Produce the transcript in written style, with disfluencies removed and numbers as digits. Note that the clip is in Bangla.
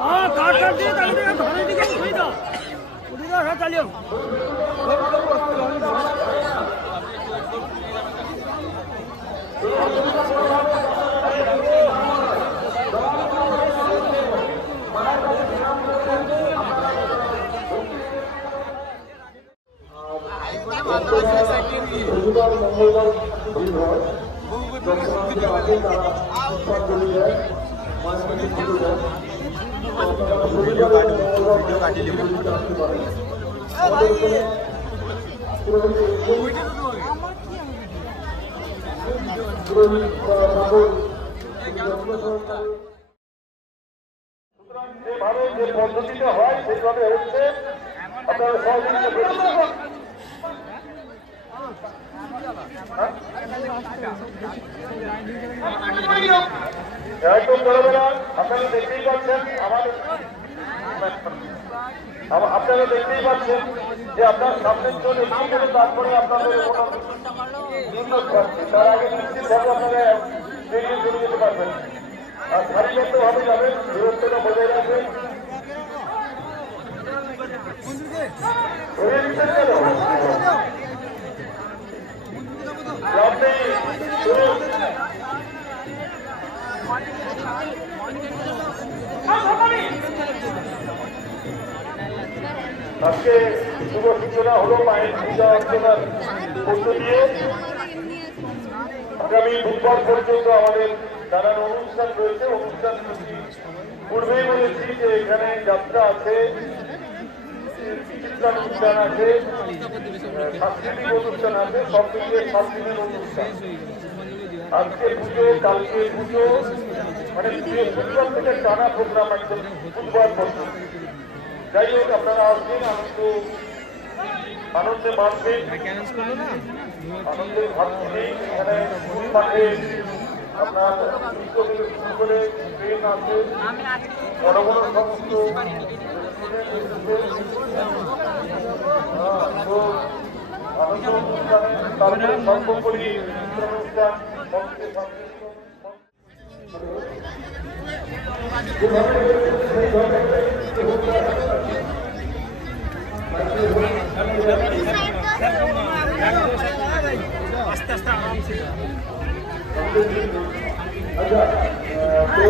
हाँ काट काट दिए ताकि घरे दिखे उड़ी दो चलियो যেভাবে যে পদ্ধতিতে হয় সেইভাবে হচ্ছে আপনারা সহযোগিতা একদম বলবে না। আপনারা দেখতেই পাচ্ছেন আপনারা দেখতেই পাচ্ছেন যে আপনার সামনের জন্য তারপরে আপনাদের তার আগে নিশ্চিতভাবে আপনারা বেরিয়ে চলে যেতে পারবেন আর সারিবদ্ধভাবে যাবেন দূরত্বটা বজায় রাখবেন আজকে শুভ সূচনা হলো মায়ের পূজা অর্চনার মধ্য দিয়ে আগামী বুধবার পর্যন্ত আমাদের নানান অনুষ্ঠান রয়েছে। অনুষ্ঠান পূর্বেই বলেছি যে এখানে যাত্রা আছে, চিত্রানুষ্ঠান আছে, সাংস্কৃতিক অনুষ্ঠান আছে, সব মিলিয়ে 7 দিনের অনুষ্ঠান। আজকে পুজো, কালকে পুজো, মানে বুধবার থেকে টানা প্রোগ্রাম একদম বুধবার পর্যন্ত। যাই হোক আপনারা আসবেন, আনন্দে মানবেন, আনন্দে ভাবছি। এখানে পাশে আপনার শুরু করে ট্রেন আছে, বড় বড় সমস্ত আনন্দ অনুষ্ঠানে তারপরে সর্বোপরি অনুষ্ঠান আস্তে আস্তে আরামসে। আচ্ছা তো